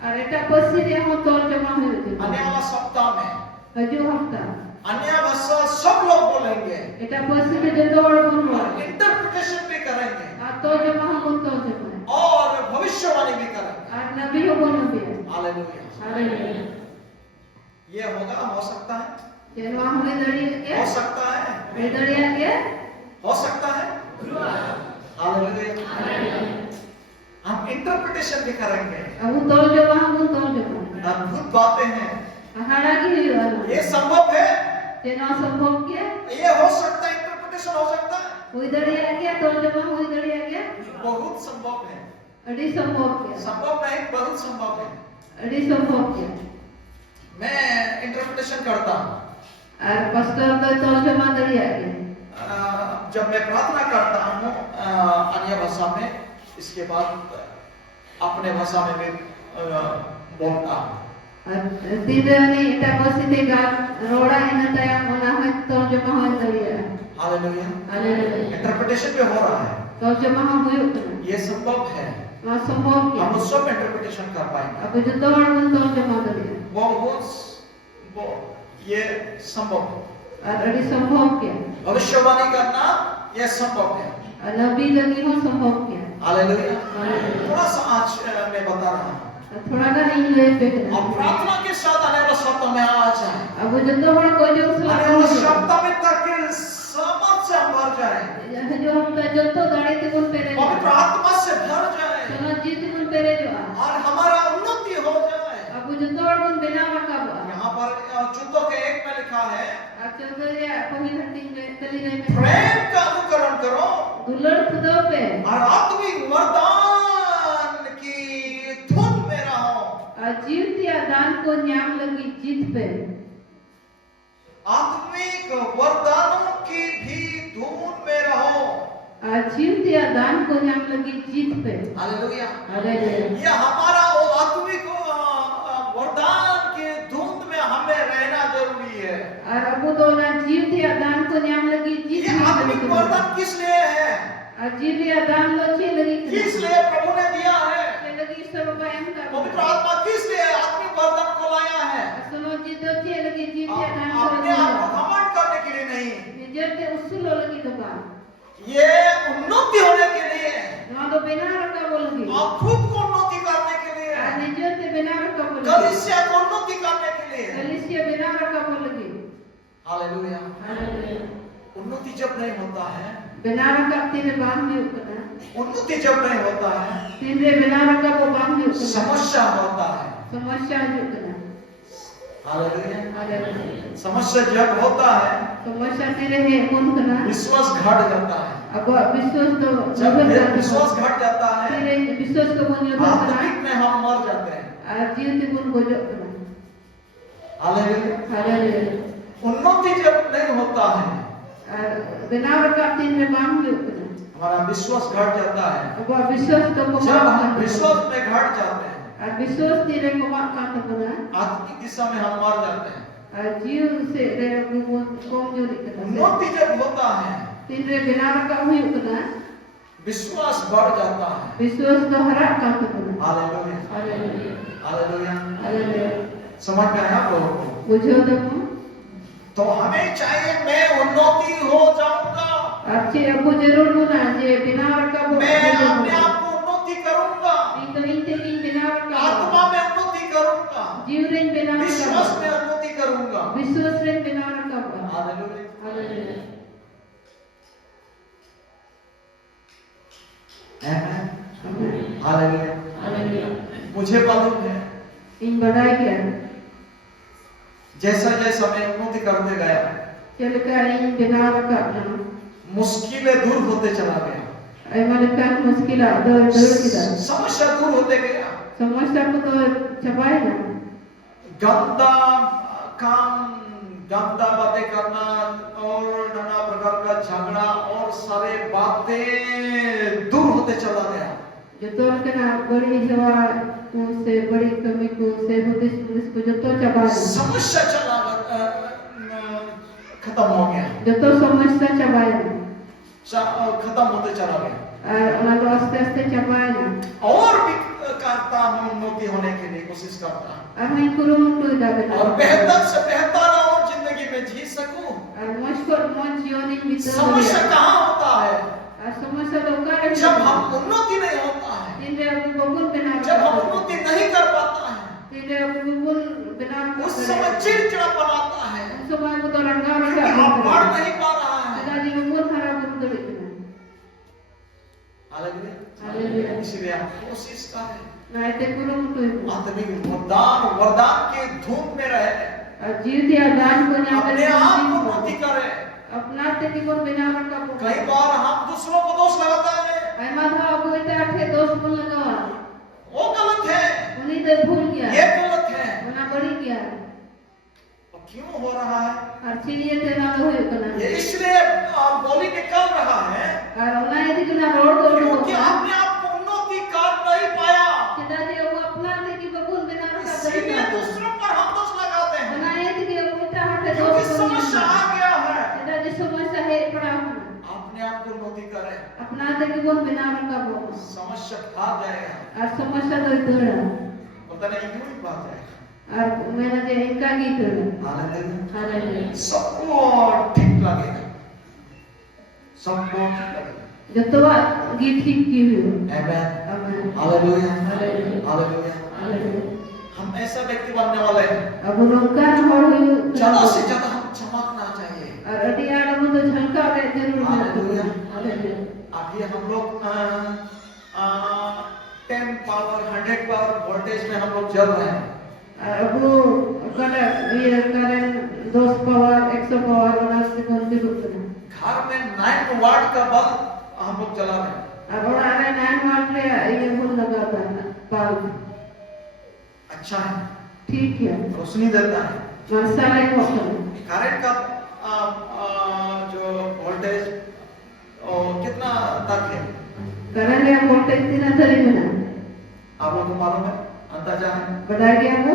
Areta pasir yang hotor jama होते आने वाला सप्ताह में हजू हफ्ता अन्य भाषा सब लोग बोलेंगे eta pasir के जतो और बोल और इंटरप्रिटेशन भी करेंगे atau jama हम तो जमा और भविष्यवाणी भी करेंगे। और नबी हो बोल नबी हालेलुया। हालेलुया ये होगा, हो सकता है, जेनवा होने दड़ी के हो सकता है, दड़िया के हो सकता है। हालेलुया। हम इंटरप्रिटेशन भी करेंगे। अब तो जमा हम तो जमा अद्भुत बातें हैं, हरा की ही वाला ये संभव है, जेनवा संभव के ये हो सकता है, इंटरप्रिटेशन हो सकता है, हुई दड़िया के तो जमा हुई दड़िया के बहुत संभव है। अड़ी संभव के संभव नहीं, बहुत संभव है। अड़ी संभव के मैं इंटरप्रिटेशन करता हूँ। और पास्टर तो जमा दड़िया के जब मैं प्रार्थना करता हूँ अन्य भाषा में, इसके बाद अपने भाषा में भी बोलता हूँ। तीसरे ने इटा पसिते गा रोड़ा इन तया मोना है तो जमा हो दड़िया हालेलुया। हालेलुया इंटरप्रिटेशन भी हो रहा है, तो जमा हो हुई ये संभव है। संभव के हम सब इंटरप्रिटेशन कर पाएंगे, अब जतो और तो जमा दड़िया वो ये संभव है। और अड़ी संभव के भविष्यवाणी करना ये संभव है। नबी लगी हो संभव के हालेलुया। थोड़ा सा आज मैं बता रहा हूँ, थोड़ा का नहीं ले पे और प्रार्थना के साथ आने वाला सप्ताह में आ जाए, अब जतो और कोई जो आने वाला सप्ताह में तक समझ से भर जाए, जो हम जतो गाड़ी ते कोन पेरे पवित्र आत्मा से भर जाए, चलो जीत कोन पेरे जो और हमारा उन्नति हो जाए। अब जतो और कोन बिना रखा यहाँ पर युद्धों के एक में लिखा है, चलो ये पहिल हट्टी में कली में प्रेम का अनुकरण करो दुलड़ खुदा पे और आत्मिक वरदान की धुन में रहो। जीव या दान को न्याम लगी जीत पे आत्मिक वरदानों की भी धुन में रहो। जीव या दान को न्याम लगी जीत पे हालेलुया। हालेलुया ये हमारा वो आत्मिक वरदान की धुन में हमें रहना जरूरी है। और अब तो ना जीव या दान को न्याम लगी जीत ये आत्मिक वरदान किस लिए है? जीव या दान लो छे लगी किस लिए प्रभु ने दिया है? लगी सब कायम का पवित्र आत्मा किस लिए आत्मिक वरदान को लाया है? सुनो जीत छे लगी जीव या दान अपने आप को घमंड करने के लिए नहीं, निजते उसूलो लगी तो बा ये उन्नति होने के लिए, ना तो बिना रखा बोलगी और खुद को उन्नति करने के लिए, निजते बिना रखा बोलगी कलीसिया को उन्नति करने के लिए। कलीसिया बिना रखा बोलगी हालेलुया। हालेलुया उन्नति जब नहीं होता है, बिना रखा तेरे बांध में उतना उन्नति जब नहीं होता है, तेरे बिना रखा वो बांध में उतना समस्या होता है। समस्या जो उतना हालेलुया। हालेलुया समस्या जब होता है, समस्या तेरे है कौन करना विश्वास घट जाता है। अब विश्वास तो जब विश्वास घट जाता है, तेरे विश्वास को बोल जो आत्मिक में हम मर जाते हैं। जीव ते कौन बोल जो हालेलुया। हालेलुया उन्नति जब नहीं होता है, बिना रखा तेरे बांध में उतना हमारा विश्वास घट जाता है। अब विश्वास तो जब हम विश्वास में घट जाते हैं, और विश्वास तेरे को का तो बना आत्मिक दिशा में हम मर जाते हैं। जीव से रे कमजोरी करता उन्नति जब होता है, तेरे बिना रखा हुई उतना विश्वास बढ़ जाता है। विश्वास तो हरा का तो बना हालेलुया। Hallelujah hallelujah. हालेलुया समझ में आया आप लोगों को? बुझो तो हमें चाहिए मैं उन्नति हो जाऊंगा, अच्छे आपको जरूर होना जे बिना रखा वो मैं अपने आप को उन्नति करूंगा, तो इनते बिना रखा आत्मा में उन्नति करूंगा, जीव रे बिना विश्वास में उन्नति करूंगा। विश्वास रे बिना रखा हालेलुया। Hallelujah hallelujah. हालेलुया मुझे मालूम है इन बढ़ाई क्या जैसा जैसा मैं उन्नति करते गया, चल कर इन बिना रखा मुश्किलें दूर होते चला गया, आई माने का मुश्किल आ दो की दा समस्या दूर होते गया। समस्या को तो छपाए ना गंदा काम, गंदा बातें करना और नाना प्रकार का झगड़ा और सारे बातें दूर होते चला गया। जो तो के ना बड़ी सेवा से बड़ी कमी को से होते इसको जो तो छपा समस्या चला खत्म हो गया, जो तो समस्या छपाए खत्म होते चला गया। Orang tu aste capai na. और भी करता हूँ, उन्नति होने के लिए कोशिश करता हूँ Armai kurung tu dah benar. और बेहतर से बेहतर और जिंदगी में जी सकूं। Moskot monjioni mitu. समस्या कहाँ होता है? Semasa lokal ada. जब हम उन्नति नहीं होता है, Tidak aku babun benar. जब हम उन्नति नहीं कर पाता है, Tidak aku babun benar. उस समय चिड़चिड़ापन आता है Semua aku tu orang kau क्योंकि हम पढ़ नहीं पा रहा है। Tidak di babun harap betul itu. Hallelujah. इसलिए हम कोशिश करें Nah itu kurung tu. आत्मिक वरदान के धूप में रहे, Jiu dia dan punya अपने आप को उन्नति करें। अपना ते की बोल benar का. कई बार हम दूसरों को दोष लगाते हैं, Ay madha aku itu आठे दोस्त pun लगावा. वो गलत है, उन्हीं दे भूल गया. ये गलत है। उन्हें बड़ी किया. और क्यों हो रहा है? और चीज़ ये तेरा तो है कना. ये इसलिए बोली निकल रहा है और उन्हें यदि कना रोड दो. क्योंकि आपने आपको उन्नति कर नहीं पाया, Kita dia वो अपना ते की babun benar का. इसीलिए दूसरों पर हम दोष लगाते हैं उन्हें यदि कि वो इतना आठे क्योंकि दोस्त. समस्या आ गया है। Kita di समस्या है पड़ा. अपने आप को उन्नति करें, अपना ते की बोल benar का बोल. समस्या भाग जाएगा, और समस्या तो itu है. पता नहीं क्यों ही भाग जाएगा। और मैंने जे इनका gitu. हालेलुया। हालेलुया. सबको ठीक लगेगा, सबको ठीक लगेगा। जो तो गीत ठीक की हुई. आमेन। आमीन. हालेलुया। हालेलुया. हालेलुया। हालेलुया. हम ऐसा व्यक्ति बनने वाले हैं, अब रोका हो ज्यादा से ज्यादा हम चमकना चाहिए। और अटियाड़ में तो झलका के जरूर हालेलुया। हालेलुया. अभी हम लोग 10 पावर 100 पावर वोल्टेज में हम लोग चल रहे हैं। अब वो ये करंट 200 पावर 100 पावर वाला से कौन सी रुकना. घर में 9 वाट का बल्ब हम लोग चला रहे हैं। अब और अरे 9 वाट ले ये फुल लगाता है बल्ब. अच्छा है, ठीक है. रोशनी देता है। मसाला को करंट का जो वोल्टेज कितना तक है करंट या वोल्टेज कितना तरी में आप लोग को मालूम है? अंदाजा है? बता दिया वो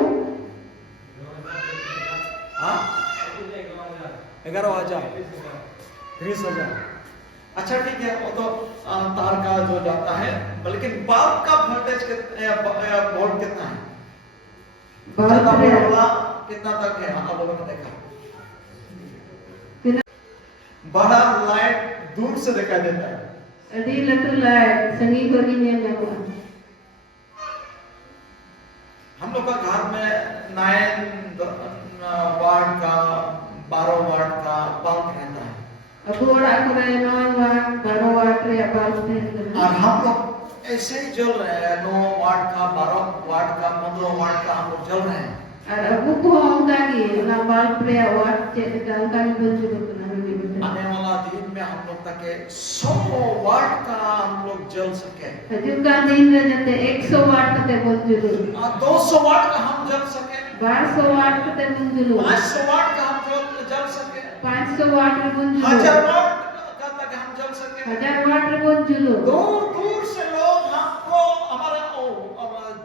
11,000 30,000। अच्छा ठीक है, वो तो तार का जो जाता है, लेकिन बल्ब का वोल्टेज वोल्ट कितना है? बल्ब कितना तक है? आप लोगों ने देखा बड़ा लाइट दूर से दिखाई देता है। अभी लटू लाइट संगी को नहीं लगा. हम लोग का घर में 9 वाट का 12 वाट का बल्ब रहता है अब बड़ा करे 9 वाट 12 वाट या बल्ब थे. और हम लोग ऐसे ही जल रहे हैं। 9 वाट का 12 वाट का 15 वाट का हम लोग जल रहे हैं। और अब को होगा कि ना बल्ब या वाट के जानका भी बोल चुका है. आने वाला दिन में हम लोग तक 100 वाट का हम लोग जल सके, हजू का दिन में जते 100 वाट तक बोल जरूर. 200 वाट का हम जल सके, 1200 वाट तक बोल जरूर. 500 वाट का हम जल सके, 500 वाट बोल 1000 जरूर. वाट का तक हम जल सके। 1000 वाट बोल जरूर. दूर दूर से लोग हमको हमारा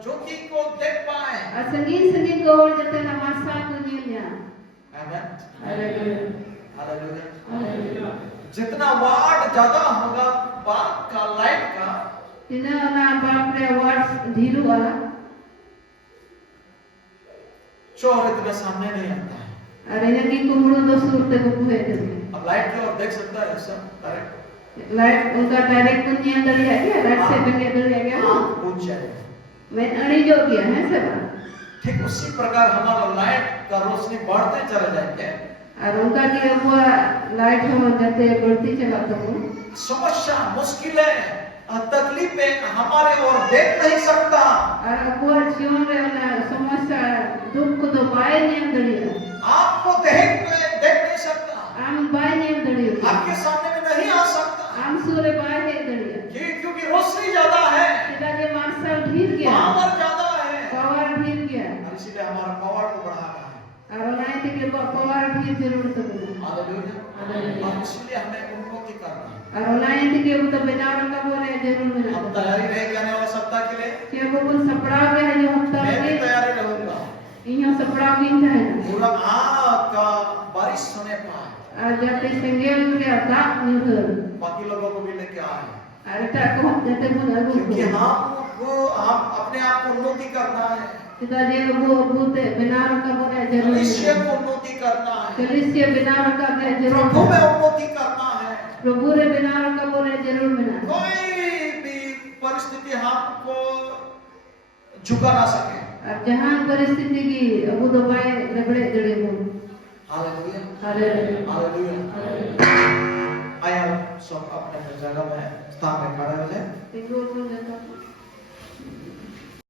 ज्योति को देख पाए। और संगी को और जते ना मासा को नहीं लिया. आमेन। हालेलुया. हालेलुया। जितना वाट ज्यादा होगा बल्ब का लाइट का, इना ना बल्ब या वाट धीरू वाला चोर इतना सामने नहीं आता है। और इन्हें की कुमड़ू 200 रुपए को पुहे थे. अब लाइट की ओर देख सकता है सब डायरेक्ट लाइट उनका डायरेक्ट कुंजी अंदर ही आ गया. लाइट से बंदे अंदर ही आ गया. पूछ जाएगा। मैं अड़ी जो गया है सब. ठीक उसी प्रकार हमारा लाइट का रोशनी बढ़ते चले जाएंगे। और उनका की वो लाइट हो जाते बढ़ती चला तो समस्या मुश्किलें तकलीफें हमारे और देख नहीं सकता। और वो जीवन में ना समस्या दुख को तो बाय नहीं अंदर. आपको देख नहीं सकता, आम बाय नहीं अंदर. आपके सामने में नहीं आ सकता आम सूर्य बाय है अंदर. क्योंकि रोशनी ज्यादा है, सीधा जे मानसा ढील गया. पावर ज्यादा है, पावर ढील गया. और इसीलिए हमारा पावर को बढ़ा रहा है। और नहीं तो कि पावर ढील जरूरत है. हालेलुया। और इसलिए हमें उन्नति करना है। और नहीं तो कि वो तो बिना रंगा बोले जरूर हम मिला. तैयारी रहेगी आने वाले सप्ताह के लिए। कि वो कुछ सपड़ा गया है जो हफ्ता मैं भी में तैयारी रहूंगा। इन्हों सपड़ा भी है. पूरा का बारिश होने पाए, और जब तक संगेल के दाग नहीं बाकी लोगों को भी लेके आए। Ada kau jatuh pun aku. क्योंकि हम अपने आप को उन्नति करना है, Kita dia bu te benar ka boleh जरूर. कलीसिया को उन्नति करना है, कलीसिया benar ka boleh जरूर. प्रभु में उन्नति करना है। प्रभु रे benar ka boleh जरूर benar. कोई भी परिस्थिति हमको झुका ना सके। अब जहाँ परिस्थिति की अबू दबाए रगड़े जड़े हो। Hallelujah, hallelujah, hallelujah. हालेलुया। आइए सब अपने जगह में स्थान में खड़े हो जाएं। Tinggal